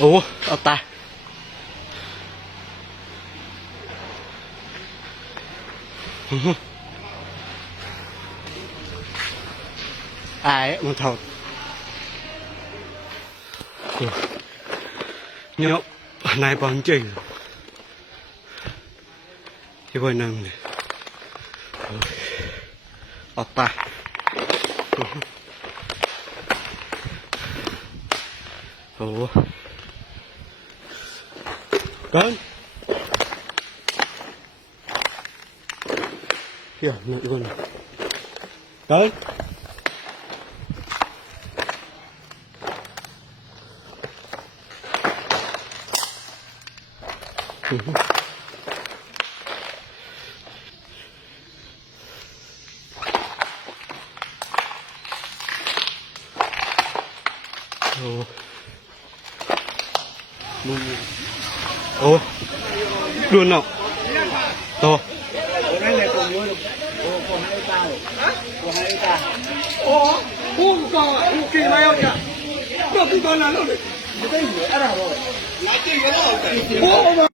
ủa? Ở ta. Ai cũng thầu nhóc này bọn chừng thì bọn nằm này. Ở ta. Ủa? Done? Here, I'm not going to. Mm -hmm. So, oh. no more. Ồ Đuôn nào To Ồ Ồ Ồ Kỳ mai không nhỉ Nó kỳ con là nó Nó kỳ con là nó Nó kỳ con là nó